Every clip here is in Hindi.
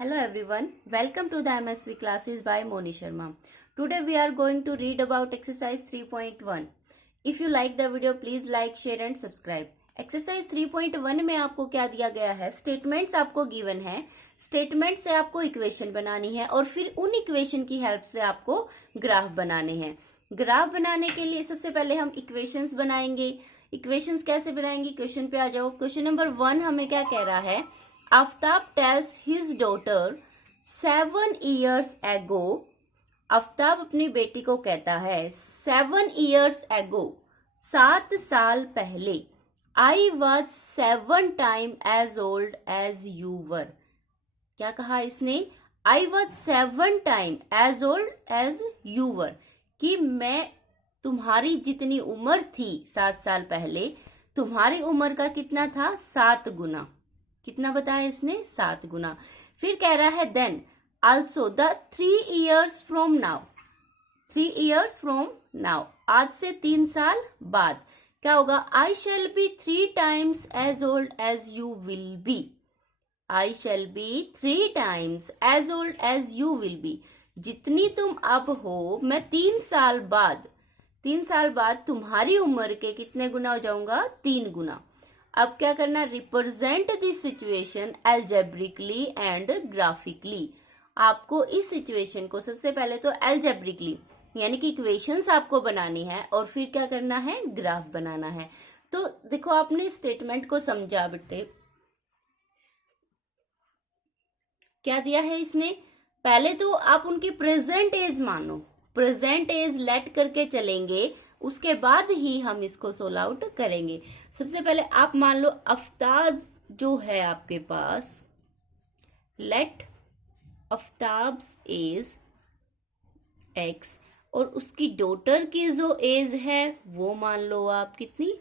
Hello everyone, welcome to the MSV classes by Moni Sharma. Today we are going to read about exercise 3.1. If you like the video, please like, share and subscribe. Exercise 3.1 में आपको क्या दिया गया है, स्टेटमेंट्स आपको गिवन है। स्टेटमेंट से आपको इक्वेशन बनानी है और फिर उन इक्वेशन की हेल्प से आपको ग्राफ बनाने हैं। ग्राफ बनाने के लिए सबसे पहले हम इक्वेशंस बनाएंगे। इक्वेशंस कैसे बनाएंगे, क्वेश्चन पे आ जाओ। क्वेश्चन नंबर 1 हमें क्या कह रहा है, Aftab tales his daughter 7 years ago। Aftab अपनी बेटी को कहता है 7 years ago, 7 साल पहले। I was 7 times as old as you were। क्या कहा इसने, I was 7 times as old as you were, कि मैं तुम्हारी जितनी उम्र थी 7 साल पहले, तुम्हारी उम्र का कितना था, 7 गुना। कितना बताया इसने, 7 गुना। फिर कह रहा है then also the 3 years from now। 3 years from now, आज से 3 साल बाद क्या होगा, I shall be 3 times as old as you will be। I shall be 3 times as old as you will be। जितनी तुम अब हो, मैं 3 साल बाद तुम्हारी उम्र के कितने गुना हो जाऊंगा, 3 गुना। अब क्या करना, represent this situation algebraically and graphically. आपको इस सिचुएशन को सबसे पहले तो एल्जेब्रिकली यानी कि इक्वेशंस आपको बनानी है और फिर क्या करना है, ग्राफ बनाना है। तो देखो आपने स्टेटमेंट को समझा बेटे, क्या दिया है इसने, पहले तो आप उनकी प्रेजेंट एज मानो, प्रेजेंट एज लेट करके चलेंगे, उसके बाद ही हम इसको सोल्व आउट करेंगे। सबसे पहले आप मान लो आफ्ताब जो है आपके पास, लेट आफ्ताब्स एज एक्स, और उसकी डॉटर की जो एज है वो मान लो आप कितनी,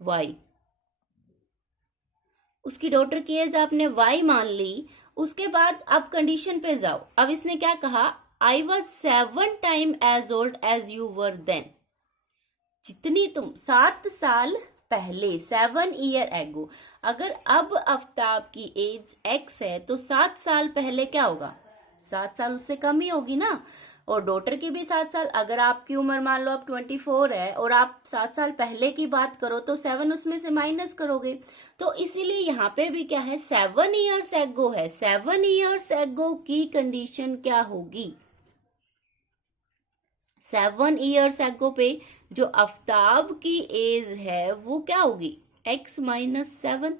वाई। उसकी डॉटर की एज आपने वाई मान ली। उसके बाद अब कंडीशन पे जाओ। अब इसने क्या कहा, I was 7 times as old as you were then। जितनी तुम 7 साल पहले, 7 years ago। अगर अब आफ्ताब की एज एक्स है तो 7 साल पहले क्या होगा, 7 साल उससे कम ही होगी ना। और डॉटर की भी 7 साल, अगर आपकी उम्र मान लो अब 24 है और आप 7 साल पहले की बात करो तो 7 उसमें से माइनस करोगे। तो इसीलिए यहाँ पे भी क्या है, 7 years ago है। 7 years ago की कंडीशन क्या होगी, 7 years ago पे जो आफ्ताब की एज है वो क्या होगी, x - 7।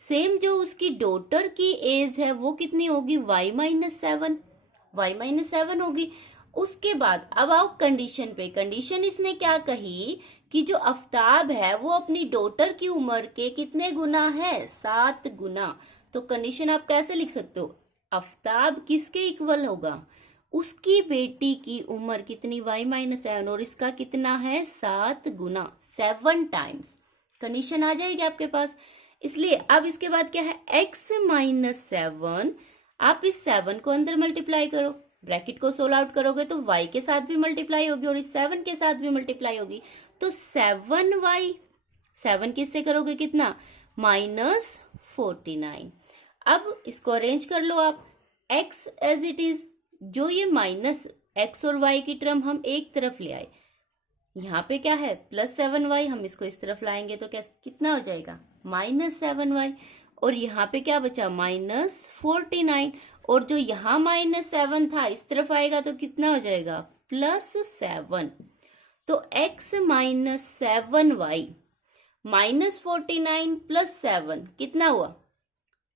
सेम जो उसकी डॉटर की एज है वो कितनी होगी, y - 7। y - 7 होगी। उसके बाद अब आओ कंडीशन पे। कंडीशन इसने क्या कही कि जो आफ्ताब है वो अपनी डॉटर की उम्र के कितने गुना है, 7 गुना। तो कंडीशन आप कैसे लिख सकते हो, आफ्ताब किसके इक्वल होगा, उसकी बेटी की उम्र कितनी, y - 7, और इसका कितना है, 7 गुना, 7 times। कंडीशन आ जाएगी आपके पास। इसलिए अब इसके बाद क्या है, x - 7। आप इस 7 को अंदर मल्टीप्लाई करो, ब्रैकेट को सोल्व आउट करोगे तो y के साथ भी मल्टीप्लाई होगी और इस 7 के साथ भी मल्टीप्लाई होगी। तो 7y, 7 किससे करोगे कितना, -49। अब इसको अरेंज कर लो आप, x एज इट इज, जो ये माइनस x और y की टर्म हम एक तरफ ले आए, यहाँ पे क्या है +7y, हम इसको इस तरफ लाएंगे तो क्या कितना हो जाएगा, -7y। और यहाँ पे क्या बचा, -49, और जो यहाँ -7 था इस तरफ आएगा तो कितना हो जाएगा, +7। तो x - 7y -49 + 7 कितना हुआ,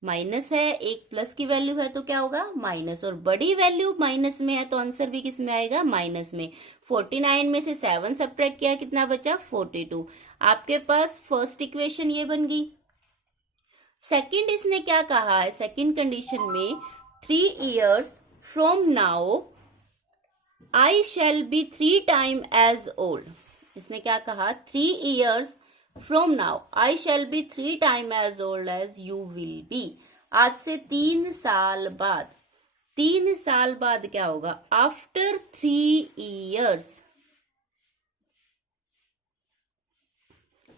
माइनस है, एक प्लस की वैल्यू है तो क्या होगा, माइनस, और बड़ी वैल्यू माइनस में है तो आंसर भी किस में आएगा, माइनस में। 49 में से 7 सब्ट्रैक्ट किया, कितना बचा, 42। आपके पास फर्स्ट इक्वेशन ये बन गई। सेकंड इसने क्या कहा है, सेकंड कंडीशन में 3 years from now I shall be 3 times as old। इसने क्या कहा, 3 years from now I shall be 3 times as old as you will be। आज से 3 साल बाद, 3 साल बाद क्या होगा, after 3 years,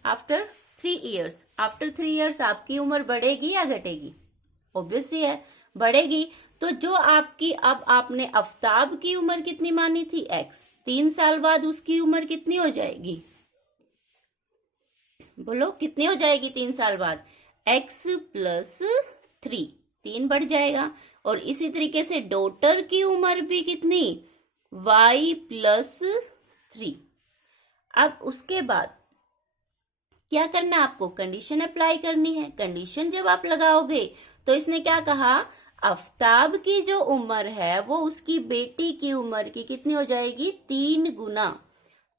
after 3 years, after 3 years आपकी उम्र बढ़ेगी या घटेगी, ऑब्वियस ही है, बढ़ेगी। तो जो आपकी, अब आपने आफ्ताब की उम्र कितनी मानी थी, x, 3 साल बाद उसकी उम्र कितनी हो जाएगी, बोलो कितनी हो जाएगी 3 साल बाद, x प्लस 3, 3 बढ़ जाएगा। और इसी तरीके से डॉटर की उम्र भी कितनी, y प्लस 3। अब उसके बाद क्या करना है आपको, कंडीशन अप्लाई करनी है। कंडीशन जब आप लगाओगे तो इसने क्या कहा, आफ्ताब की जो उम्र है वो उसकी बेटी की उम्र की कितनी हो जाएगी, 3 गुना।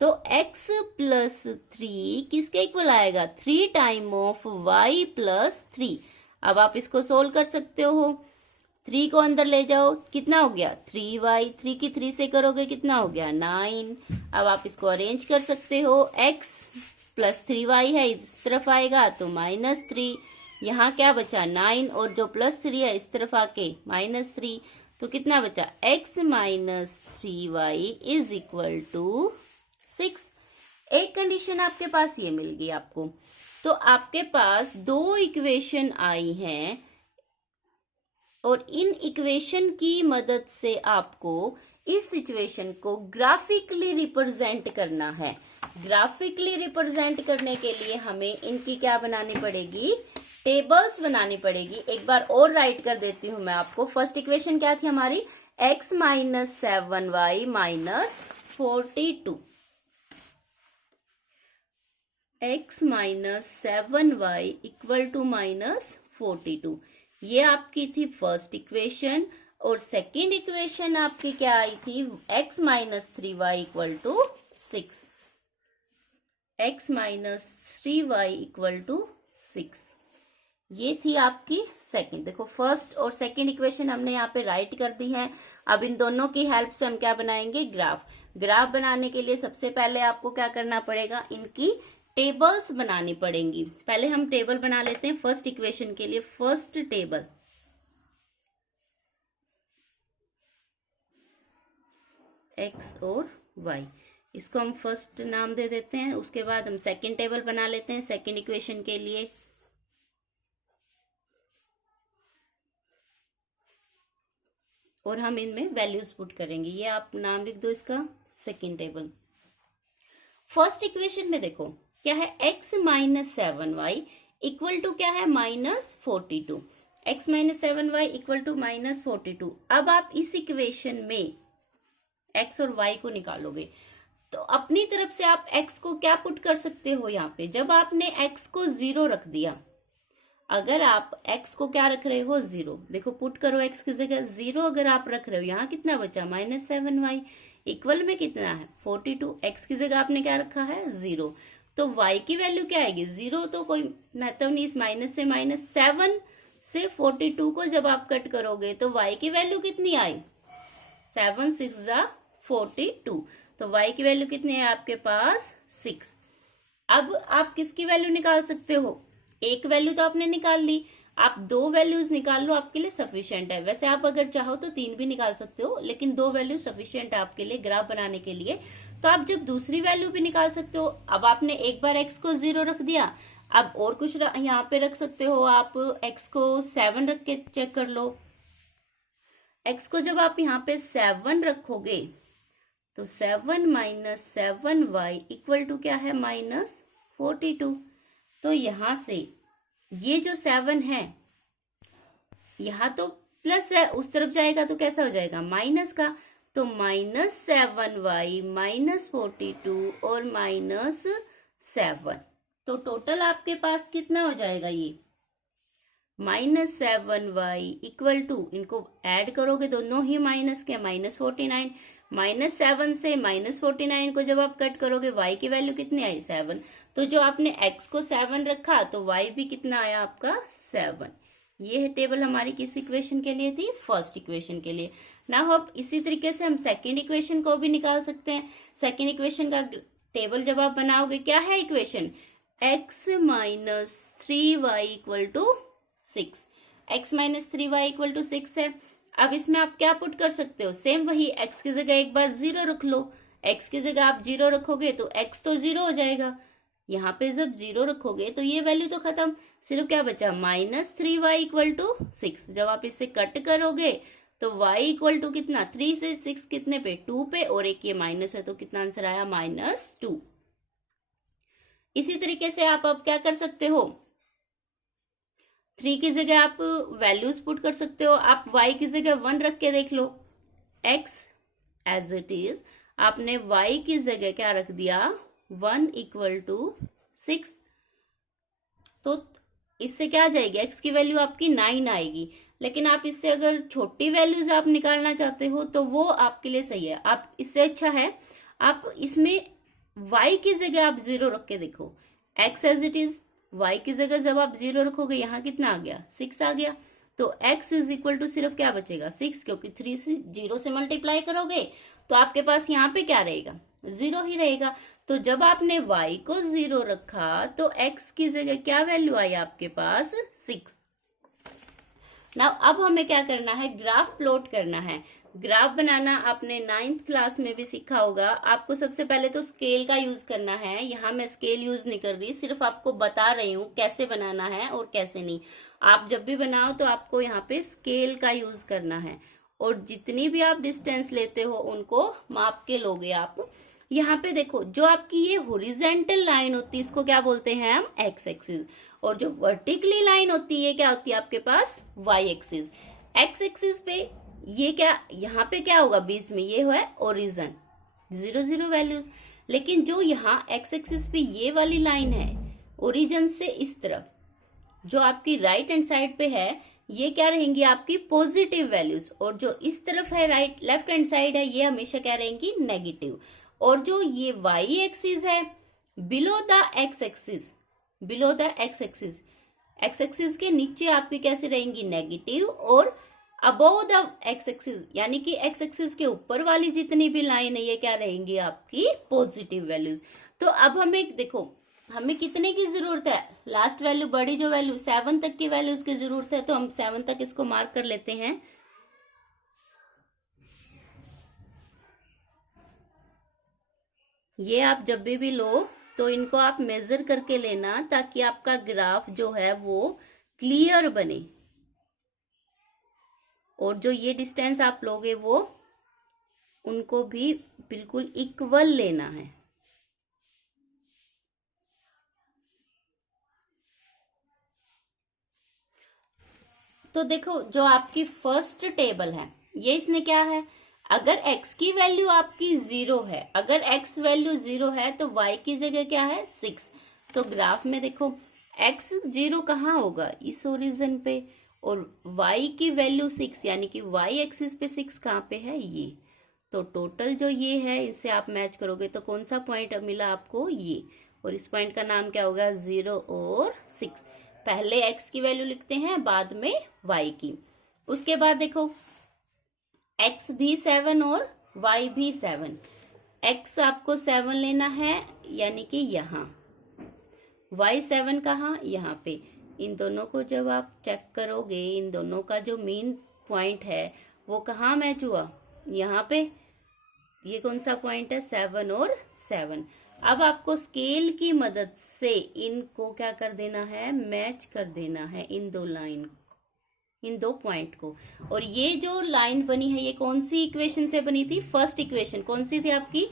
तो x प्लस 3 किसके इक्वल आएगा, 3 टाइम ऑफ y प्लस 3। अब आप इसको सोल्व कर सकते हो, 3 को अंदर ले जाओ, कितना हो गया 3y, 3 की 3 से करोगे कितना हो गया 9। अब आप इसको अरेंज कर सकते हो, x प्लस 3y है इस तरफ आएगा तो -3, यहाँ क्या बचा 9, और जो प्लस 3 है इस तरफ आके -3, तो कितना बचा x minus 3y is equal to 6। एक कंडीशन आपके पास ये मिल गई आपको। तो आपके पास दो इक्वेशन आई हैं और इन इक्वेशन की मदद से आपको इस सिचुएशन को ग्राफिकली रिप्रेजेंट करना है। ग्राफिकली रिप्रेजेंट करने के लिए हमें इनकी क्या बनानी पड़ेगी, टेबल्स बनानी पड़ेगी। एक बार और राइट कर देती हूं मैं आपको। फर्स्ट इक्वेशन क्या थी हमारी, x minus 7y minus 42, x minus 7y equal to minus 42, ये आपकी थी फर्स्ट इक्वेशन। और सेकेंड इक्वेशन आपकी क्या आई थी, x minus 3y equal to 6, x minus 3y equal to 6, ये थी आपकी सेकंड। देखो फर्स्ट और सेकंड इक्वेशन हमने यहाँ पे राइट कर दी है। अब इन दोनों की हेल्प से हम क्या बनाएंगे, ग्राफ। ग्राफ बनाने के लिए सबसे पहले आपको क्या करना पड़ेगा, इनकी टेबल्स बनानी पड़ेंगी। पहले हम टेबल बना लेते हैं फर्स्ट इक्वेशन के लिए। फर्स्ट टेबल, x और y, इसको हम फर्स्ट नाम दे देते हैं। उसके बाद हम सेकंड टेबल बना लेते हैं सेकंड इक्वेशन के लिए। और हम इनमें वैल्यूज पुट करेंगे। ये आप नाम लिख दो इसका, सेकंड टेबल। फर्स्ट इक्वेशन में देखो क्या है, x minus 7y equal to क्या है, -42। x minus 7y equal to -42। अब आप इस इक्वेशन में x और y को निकालोगे तो अपनी तरफ से आप x को क्या पुट कर सकते हो यहाँ पे, जब आपने x को 0 रख दिया, अगर आप x को क्या रख रहे हो 0, देखो पुट करो x की जगह 0 अगर आप रख रहे हो, यहाँ कितना बचा -7y इक्वल में कितना है 42, x की जगह आपने क्या रखा है 0, तो y की वैल्यू क्या आएगी 0, तो कोई महत्व नहीं, इस माइनस से -7 से 42 को जब आप कट करोगे तो y की वैल्यू कितनी आई, 7 6 42, तो y की वैल्यू कितनी है आपके पास 6। अब आप किसकी वैल्यू निकाल सकते हो, एक वैल्यू तो आपने निकाल ली, आप 2 वैल्यूज निकाल लो, आपके लिए सफिशिएंट है। वैसे आप अगर चाहो तो 3 भी निकाल सकते हो, लेकिन 2 वैल्यू सफिशिएंट है आपके लिए ग्राफ बनाने के लिए। तो आप जब दूसरी वैल्यू भी निकाल सकते हो, अब आपने एक बार x को 0 रख दिया, अब और कुछ यहाँ पे रख सकते हो आप, x को 7 रख के चेक कर लो। x को जब आप यहाँ पे 7 रखोगे तो 7 माइनस 7y इक्वल टू क्या है -42। तो यहां से ये जो 7 है, यहां तो प्लस है, उस तरफ जाएगा तो कैसा हो जाएगा माइनस का, तो -7y -42 और -7, तो टोटल आपके पास कितना हो जाएगा, ये -7y इक्वल टू, इनको ऐड करोगे दोनों ही माइनस के, -49, -7 से -49 को जब आप कट करोगे y की वैल्यू कितनी आई 7, तो जो आपने x को 7 रखा तो y भी कितना आया आपका 7। ये टेबल हमारी किस इक्वेशन के लिए थी, फर्स्ट इक्वेशन के लिए। ना अब इसी तरीके से हम सेकंड इक्वेशन को भी निकाल सकते हैं। सेकंड इक्वेशन का टेबल जब आप बनाओगे, क्या है equation, x minus 3y equal to 6, x minus 3y equal to 6 है। अब इसमें आप क्या पुट कर सकते हो, सेम वही, x की जगह एक बार 0 रख लो, x की जगह आप 0 रखोगे तो x तो 0 हो जाएगा, यहाँ पे जब 0 रखोगे तो ये वैल्यू तो खत्म, सिर्फ क्या बचा -3y इक्वल टू 6। जब आप इससे कट करोगे तो y इक्वल टू कितना, 3 से 6 कितने पे, 2 पे, और एक ये माइनस है तो कितना आंसर आया -2। इसी तरीके से आप अब क्या कर सकते हो, 3 की जगह आप वैल्यूज पुट कर सकते हो। आप y की जगह 1 रख के देख लो, x एज इट इज, आपने y की जगह क्या रख दिया 1 इक्वल टू 6, तो इससे क्या आ जाएगी, x की वैल्यू आपकी 9 आएगी। लेकिन आप इससे अगर छोटी वैल्यूज आप निकालना चाहते हो तो वो आपके लिए सही है। आप इससे अच्छा है आप इसमें y की जगह आप 0 रख के देखो, x as it is, y की जगह जब आप 0 रखोगे यहाँ कितना आ गया 6 आ गया, तो x इज इक्वल टू सिर्फ क्या बचेगा 6, क्योंकि 3 से 0 से मल्टीप्लाई करोगे तो आपके पास यहाँ पे क्या रहेगा 0 ही रहेगा। तो जब आपने y को 0 रखा तो x की जगह क्या वैल्यू आई आपके पास 6। नाउ अब हमें क्या करना है, ग्राफ प्लॉट करना है। ग्राफ बनाना आपने 9th क्लास में भी सीखा होगा। आपको सबसे पहले तो स्केल का यूज करना है। यहाँ मैं स्केल यूज नहीं कर रही, सिर्फ आपको बता रही हूँ कैसे बनाना है और कैसे नहीं। आप जब भी बनाओ तो आपको यहाँ पे स्केल का यूज करना है, और जितनी भी आप डिस्टेंस लेते हो उनको माप के लोगे आप। यहाँ पे देखो, जो आपकी ये हॉरिजॉन्टल लाइन होती है इसको क्या बोलते हैं हम एक्स एक्सिस, और जो वर्टिकली लाइन होती है क्या होती है आपके पास वाई एक्सिस। एक्स एक्सिस पे ये क्या, यहाँ पे क्या होगा बीच में, ये है ओरिजन, 0 0 वैल्यूज। लेकिन जो यहाँ एक्स एक्सिस पे ये वाली लाइन है ओरिजन से इस तरफ, जो आपकी राइट हैंड साइड पे है, ये क्या रहेंगी आपकी पॉजिटिव वैल्यूज, और जो इस तरफ है राइट लेफ्ट हैंड साइड है ये हमेशा क्या रहेंगी नेगेटिव। और जो ये वाई एक्सिस है below the x axis, below the x axis, x axis के नीचे आपकी कैसे रहेंगी नेगेटिव, और अबोव द एक्स एक्सिस यानी कि एक्स एक्सिस के ऊपर वाली जितनी भी लाइन है ये क्या रहेंगी आपकी पॉजिटिव वैल्यूज। तो अब हमें देखो, हमें कितने की जरूरत है, लास्ट वैल्यू बड़ी जो वैल्यू 7 तक की वैल्यूज की जरूरत है, तो हम 7 तक इसको मार्क कर लेते हैं। ये आप जब भी लो तो इनको आप मेजर करके लेना ताकि आपका ग्राफ जो है वो क्लियर बने, और जो ये डिस्टेंस आप लोगे वो उनको भी बिल्कुल इक्वल लेना है। तो देखो, जो आपकी फर्स्ट टेबल है ये इसने क्या है, अगर x की वैल्यू आपकी 0 है, अगर x वैल्यू 0 है तो y की जगह क्या है 6। तो ग्राफ में देखो x 0 कहाँ होगा, इस ओरिजिन पे, और y की वैल्यू 6 यानी कि y एक्सिस पे 6 कहाँ पे है ये। तो टोटल जो ये है इसे आप मैच करोगे तो कौन सा पॉइंट मिला आपको ये, और इस पॉइंट का नाम क्या होगा 0 और 6। पहले x की वैल्यू लिखते हैं बाद में y की। उसके बाद देखो x भी 7 और y भी 7, x आपको 7 लेना है यानी कि यहाँ, y 7 कहाँ यहाँ पे। इन दोनों को जब आप चेक करोगे इन दोनों का जो मेन पॉइंट है वो कहाँ मैच हुआ, यहाँ पे। ये कौन सा पॉइंट है 7 और 7। अब आपको स्केल की मदद से इनको क्या कर देना है, मैच कर देना है इन दो लाइन, इन दो पॉइंट को। और ये जो लाइन बनी है ये कौन सी इक्वेशन से बनी थी, फर्स्ट इक्वेशन कौन सी थी आपकी,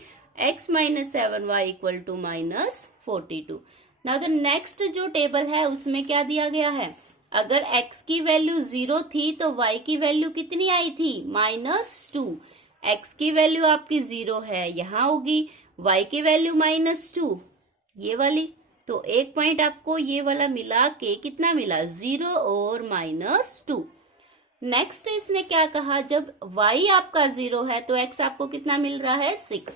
x minus 7y equal to -42। Now the next जो टेबल है उसमें क्या दिया गया है, अगर x की वैल्यू 0 थी तो y की वैल्यू कितनी आई थी -2। x की वैल्यू आपकी 0 है यहाँ होगी, y की वैल्यू -2 ये वाली। तो एक पॉइंट आपको ये वाला मिला के कितना मिला 0 और -2। नेक्स्ट इसने क्या कहा, जब y आपका 0 है तो x आपको कितना मिल रहा है 6,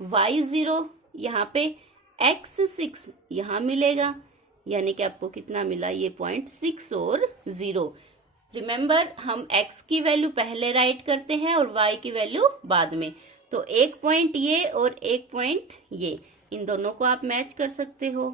y 0 यहाँ पे x 6 यहाँ मिलेगा, यानी कि आपको कितना मिला ये पॉइंट 6 और 0। रिमेंबर हम x की वैल्यू पहले राइट करते हैं और y की वैल्यू बाद में। तो एक पॉइंट ये और एक पॉइंट ये, इन दोनों को आप मैच कर सकते हो।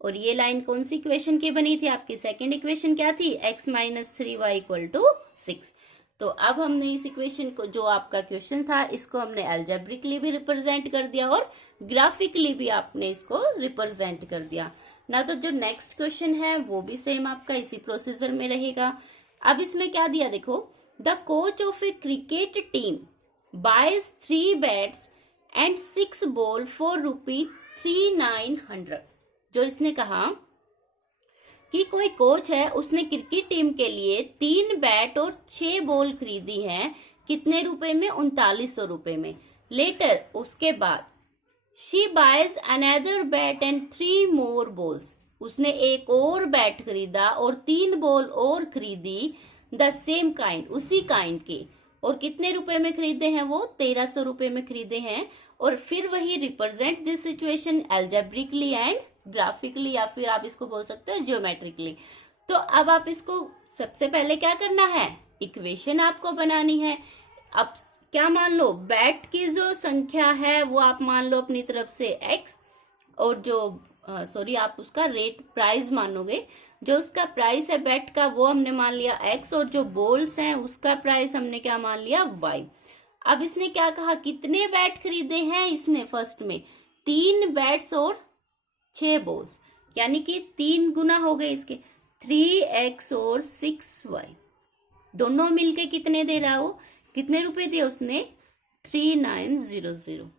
और ये लाइन कौन सी इक्वेशन की बनी थी आपकी, सेकंड इक्वेशन क्या थी, x minus 3y equal to 6। तो अब हमने इस इक्वेशन को, जो आपका क्वेश्चन था, इसको हमने अलजेब्रिकली भी रिप्रेजेंट कर दिया और ग्राफिकली भी आपने इसको रिप्रेजेंट कर दिया ना। तो जो नेक्स्ट क्वेश्चन है वो भी सेम आपका इसी प्रोसीजर में रहेगा। अब इसमें क्या दिया देखो, the coach of a cricket team buys 3 bats and 6 ball for ₹3900। जो इसने कहा कि कोई कोच है, उसने क्रिकेट टीम के लिए 3 बैट और 6 बॉल खरीदी हैं, कितने रुपए में? 3900 रुपए में। लेटर, उसके बाद, she buys another bat and 3 more balls. उसने एक और बैट खरीदा और 3 बॉल और खरीदी, द सेम काइंड, उसी काइंड के, और कितने रुपए में खरीदे हैं वो? 1300 रुपए में खरीदे हैं। और फिर वही represent this situation algebraically and graphically, या फिर आप इसको बोल सकते हो जियोमेट्रिकली। तो अब आप इसको सबसे पहले क्या करना है, इक्वेशन आपको बनानी है। अब क्या मान लो, बैट की जो संख्या है वो आप मान लो अपनी तरफ से x, और जो आप उसका रेट प्राइस मानोगे, जो उसका प्राइस है बैट का वो हमने मान लिया x, और जो बॉल्स हैं उसका प्राइस हमने क्या मान लिया y। अब इसने क्या कहा, कितने बैट खरीदे हैं इसने? फर्स्ट में 3 बैट्स और 6 बॉल्स, यानी कि 3 गुना हो गए इसके, 3x और 6y, दोनों मिलके कितने दे रहा हो? कितने रुपए दिए उसने? 3900।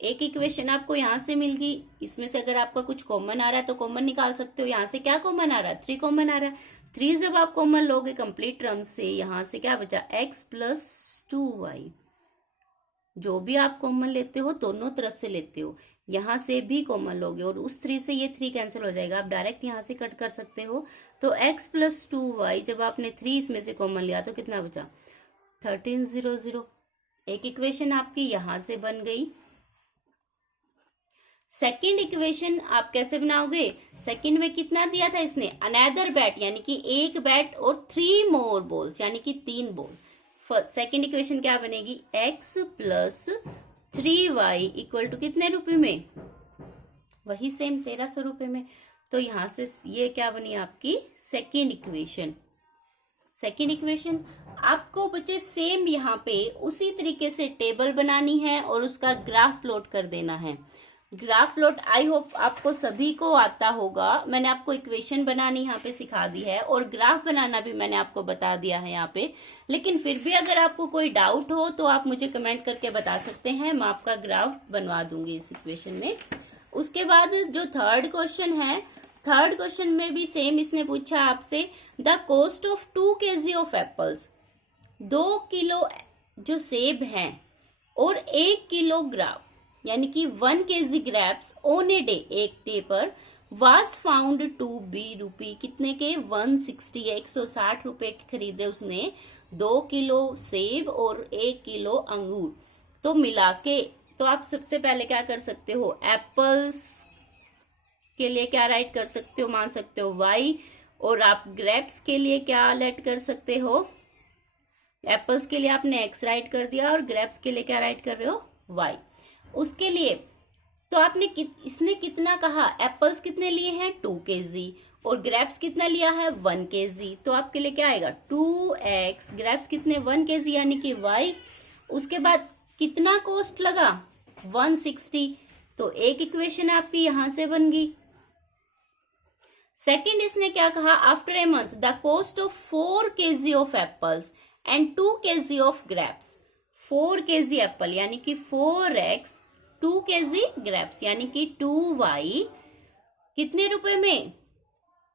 एक इक्वेशन आपको यहां से मिल गई। इसमें से अगर आपका कुछ कॉमन आ रहा है तो कॉमन निकाल सकते हो। यहां से क्या कॉमन आ रहा है? 3 कॉमन आ रहा है। 3 जब आप कॉमन लोगे कंप्लीट टर्म से, यहां से क्या बचा? x plus 2y। जो भी आप कॉमन लेते हो दोनों तरफ से लेते हो, यहां से भी कॉमन लोगे और उस 3 से ये 3 कैंसिल हो जाएगा, आप डायरेक्ट यहां से कट कर सकते हो। तो x प्लस 2y, जब आपने 3 इसमें से कॉमन लिया तो कितना बचा? 1300। एक इक्वेशन आपकी यहां से बन गई। सेकंड इक्वेशन आप कैसे बनाओगे? सेकंड में कितना दिया था इसने? अनदर बैट, यानी कि एक बैट और 3 मोर बॉल्स, यानी कि 3 बॉल। सेकंड इक्वेशन क्या बनेगी? x plus 3y equal to कितने रुपए में? वही सेम 1300 रुपए में। तो यहां से ये क्या बनी आपकी सेकंड इक्वेशन। सेकंड इक्वेशन आपको बच्चे सेम यहाँ पे उसी तरीके से टेबल बनानी है और उसका ग्राफ प्लॉट कर देना है। ग्राफ प्लॉट आई होप आपको सभी को आता होगा। मैंने आपको इक्वेशन बनानी यहाँ पे सिखा दी है और ग्राफ बनाना भी मैंने आपको बता दिया है यहाँ पे। लेकिन फिर भी अगर आपको कोई डाउट हो तो आप मुझे कमेंट करके बता सकते हैं, मैं आपका ग्राफ बनवा दूंगी इस इक्वेशन में। उसके बाद जो थर्ड क्वेश्चन है, थर्ड क्वेश्चन में भी सेम इसने पूछा आपसे, the cost of 2 kg of apples, 2 kilo जो सेब हैं और 1 किलो ग्राफ, यानी कि 1 kg grapes on a day, एक डे पर, वाज फाउंड टू बी रुपी कितने के? 160, 160 रुपए के खरीदे उसने 2 किलो सेब और 1 किलो अंगूर। तो मिला के, तो आप सबसे पहले क्या कर सकते हो, एप्पल्स के लिए क्या राइट कर सकते हो? मान सकते हो y, और आप ग्रेप्स के लिए क्या लेट कर सकते हो? एप्पल्स के लिए आपने x राइट कर दिया और ग्रेप्स के लिए क्या राइट कर रहे हो? y। उसके लिए तो आपने इसने कितना कहा? एप्पल्स कितने लिए हैं? 2 kg, और ग्रेप्स कितना लिया है? 1 kg। तो आपके लिए क्या आएगा? 2x, ग्रेप्स कितने? 1 kg, यानी कि y। उसके बाद कितना कॉस्ट लगा? 160। तो एक इक्वेशन आपकी यहां से बन गई। सेकेंड इसने क्या कहा? After a month the cost of 4 kg of apples and 2 kg of grapes. 4 kg Apple यानी कि 4x, 2 kg ग्रेप्स यानी कि 2y, कितने रुपए में?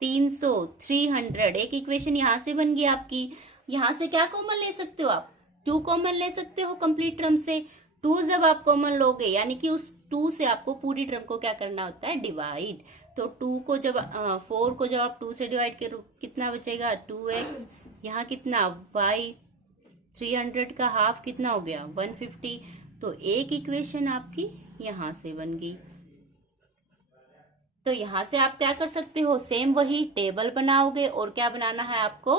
300, 300। एक इक्वेशन यहां से बन गई आपकी। यहां से क्या कॉमन ले सकते हो आप? 2 कॉमन ले सकते हो कंप्लीट टर्म से। 2 जब आप कॉमन लोगे, यानी कि उस 2 से आपको पूरी टर्म को क्या करना होता है? डिवाइड। तो 2 को जब 4 को जब आप 2 से डिवाइड करो, कितना बचेगा? 2x। यहाँ कितना? y। 300 का हाफ कितना हो गया? 150। तो एक इक्वेशन आपकी यहां से बन गई। तो यहां से आप क्या कर सकते हो? सेम वही टेबल बनाओगे और क्या बनाना है आपको?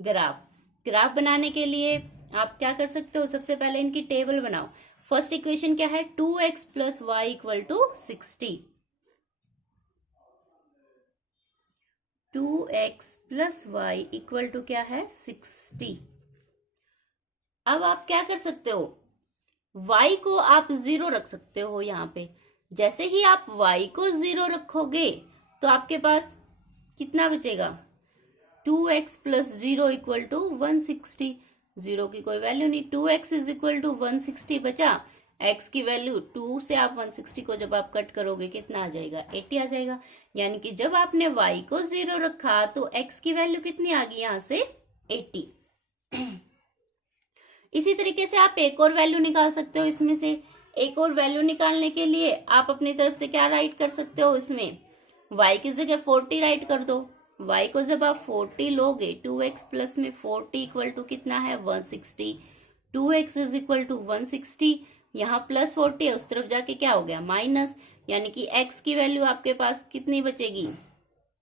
ग्राफ। ग्राफ बनाने के लिए आप क्या कर सकते हो? सबसे पहले इनकी टेबल बनाओ। फर्स्ट इक्वेशन क्या है? 2x plus y equal to 60। 2x plus y equal to क्या है? 60। अब आप क्या कर सकते हो, y को आप 0 रख सकते हो यहाँ पे। जैसे ही आप y को 0 रखोगे तो आपके पास कितना बचेगा, 2x प्लस 0 इक्वल टू 160। 0 की कोई वैल्यू नहीं, 2x इज इक्वल टू 160 बचा। x की वैल्यू 2 से आप 160 को जब आप कट करोगे कितना आ जाएगा, 80 आ जाएगा। यानी कि जब आपने y को 0 रखा तो x की वैल्यू कितनी आ गई यहाँ से, 80। इसी तरीके से आप एक और वैल्यू निकाल सकते हो इसमें से। एक और वैल्यू निकालने के लिए आप अपनी तरफ से क्या राइट कर सकते हो, इसमें y की जगह 40 राइट कर दो। y को जब आप 40 लोगे, 2x प्लस में 40 इक्वल टू कितना है, 160। 2x इज इक्वल टू 160, यहाँ प्लस 40 है, उस तरफ जाके क्या हो गया, माइनस। यानी कि x की वैल्यू आपके पास कितनी बचेगी,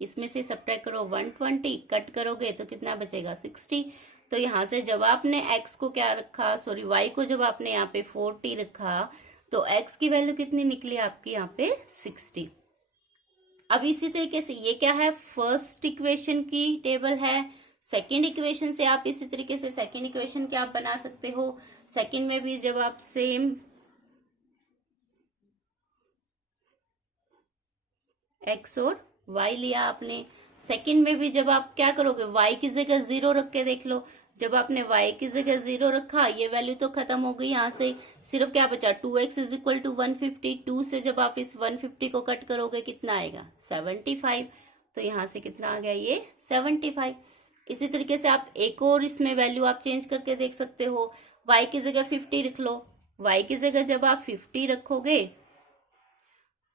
इसमें से सब्ट्रैक्ट करो 120, कट करोगे तो कितना बचेगा, 60। तो यहाँ से जब आपने x को क्या रखा, सॉरी y को जब आपने यहाँ पे 40 रखा तो x की वैल्यू कितनी निकली आपकी यहाँ पे, 60। अब इसी तरीके से ये क्या है, फर्स्ट इक्वेशन की टेबल है। सेकंड इक्वेशन से आप इसी तरीके से सेकंड इक्वेशन क्या आप बना सकते हो। सेकंड में भी जब आप सेम x और y लिया आपने, सेकंड में भी जब आप क्या करोगे, y की जगह 0 रख के देख लो। जब आपने y की जगह 0 रखा, ये वैल्यू तो खत्म हो गई, यहाँ से सिर्फ क्या बचा, 2x इज इक्वल टू 150। 2 से जब आप इस 150 को कट करोगे कितना आएगा, 75। तो यहाँ से कितना आ गया, ये 75। इसी तरीके से आप एक और इसमें वैल्यू आप चेंज करके देख सकते हो। y की जगह 50 रख लो। y की जगह जब आप 50 रखोगे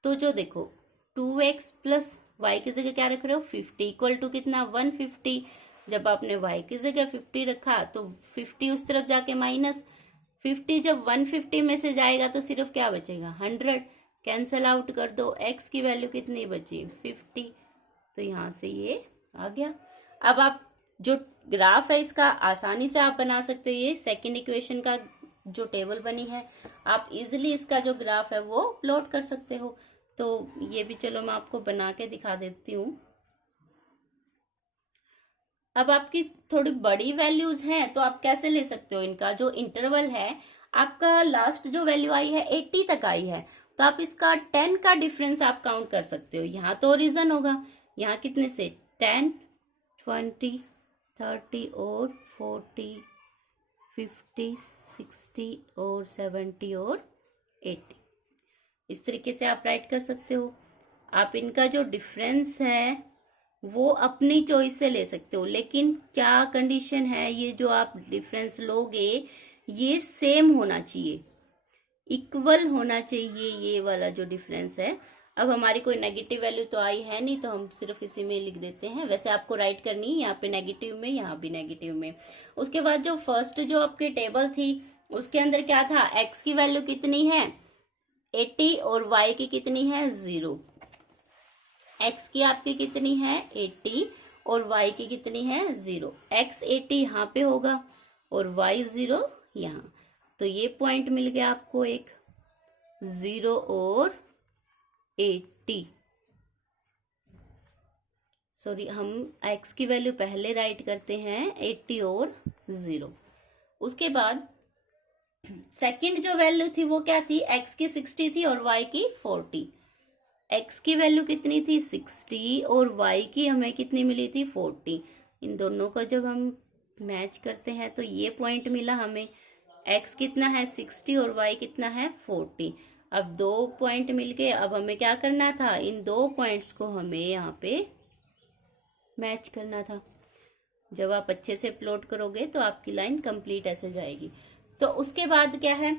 तो जो देखो 2x प्लस y की जगह क्या रख रहे हो, 50 इक्वल टू कितना, 150। जब आपने y की जगह 50 रखा तो 50 उस तरफ जाके माइनस, 50 जब 150 में से जाएगा तो सिर्फ क्या बचेगा, 100। कैंसल आउट कर दो, x की वैल्यू कितनी बची, 50। तो यहाँ से ये आ गया। अब आप जो ग्राफ है इसका आसानी से आप बना सकते हो। ये सेकंड इक्वेशन का जो टेबल बनी है, आप इजिली इसका जो ग्राफ है वो प्लॉट कर सकते हो। तो ये भी चलो मैं आपको बना के दिखा देती हूँ। अब आपकी थोड़ी बड़ी वैल्यूज हैं तो आप कैसे ले सकते हो, इनका जो इंटरवल है आपका लास्ट जो वैल्यू आई है 80 तक आई है, तो आप इसका 10 का डिफरेंस आप काउंट कर सकते हो। यहाँ तो ओरिजन होगा, यहाँ कितने से, 10, 20, 30 और 40, 50, 60 और 70 और 80। इस तरीके से आप राइट कर सकते हो। आप इनका जो डिफरेंस है वो अपनी चॉइस से ले सकते हो, लेकिन क्या कंडीशन है, ये जो आप डिफरेंस लोगे ये सेम होना चाहिए, इक्वल होना चाहिए, ये वाला जो डिफरेंस है। अब हमारी कोई नेगेटिव वैल्यू तो आई है नहीं, तो हम सिर्फ इसी में लिख देते हैं। वैसे आपको राइट करनी है यहाँ पे नेगेटिव में, यहाँ भी नेगेटिव में। उसके बाद जो फर्स्ट जो आपकी टेबल थी उसके अंदर क्या था, x की वैल्यू कितनी है, 80 और y की कितनी है, 0। x की आपकी कितनी है, 80 और y की कितनी है, 0। x 80 यहाँ पे होगा और y 0 यहाँ। तो ये पॉइंट मिल गया आपको एक, 0 और 80। सॉरी, हम x की वैल्यू पहले राइट करते हैं, 80 और 0। उसके बाद सेकंड जो वैल्यू थी वो क्या थी, x की 60 थी और y की 40। x की वैल्यू कितनी थी, 60 और y की हमें कितनी मिली थी, 40। इन दोनों को जब हम मैच करते हैं तो ये पॉइंट मिला हमें, x कितना है 60 और y कितना है 40। अब दो पॉइंट मिल गए। अब हमें क्या करना था, इन दो पॉइंट्स को हमें यहाँ पे मैच करना था। जब आप अच्छे से प्लॉट करोगे तो आपकी लाइन कंप्लीट ऐसे जाएगी। तो उसके बाद क्या है,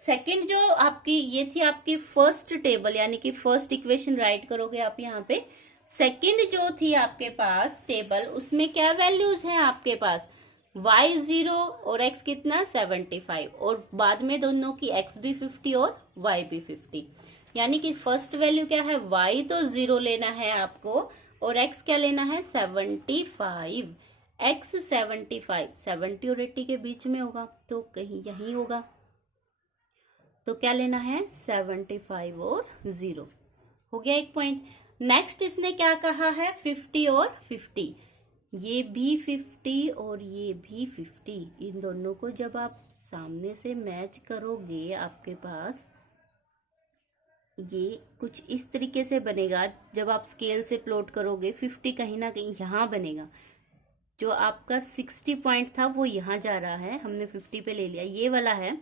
सेकंड जो आपकी ये थी आपकी फर्स्ट टेबल, यानी कि फर्स्ट इक्वेशन राइट करोगे आप यहाँ पे। सेकंड जो थी आपके पास टेबल, उसमें क्या वैल्यूज हैं आपके पास, y 0 और x कितना 75, और बाद में दोनों की x भी 50 और y भी 50। यानी कि फर्स्ट वैल्यू क्या है, y तो 0 लेना है आपको और x क्या लेना है 75। x 75, 70 और 80 के बीच में होगा तो कहीं यही होगा। तो क्या लेना है 75 और 0, हो गया एक पॉइंट। नेक्स्ट इसने क्या कहा है 50 और 50। ये भी 50 और ये भी 50, इन दोनों को जब आप सामने से मैच करोगे आपके पास ये कुछ इस तरीके से बनेगा। जब आप स्केल से प्लॉट करोगे 50 कहीं ना कहीं यहाँ बनेगा। जो आपका 60 पॉइंट था वो यहाँ जा रहा है, हमने 50 पे ले लिया, ये वाला है।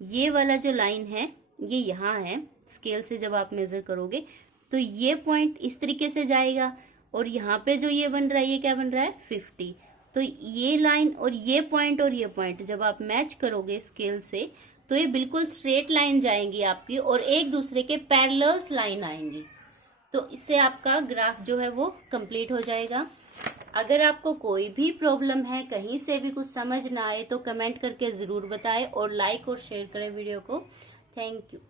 ये वाला जो लाइन है ये यहाँ है। स्केल से जब आप मेजर करोगे तो ये पॉइंट इस तरीके से जाएगा और यहाँ पे जो ये बन रहा है ये क्या बन रहा है 50। तो ये लाइन और ये पॉइंट जब आप मैच करोगे स्केल से तो ये बिल्कुल स्ट्रेट लाइन जाएंगी आपकी और एक दूसरे के पैरेलल्स लाइन आएंगी। तो इससे आपका ग्राफ जो है वो कंप्लीट हो जाएगा। अगर आपको कोई भी प्रॉब्लम है, कहीं से भी कुछ समझ ना आए तो कमेंट करके ज़रूर बताएं और लाइक और शेयर करें वीडियो को। Thank you.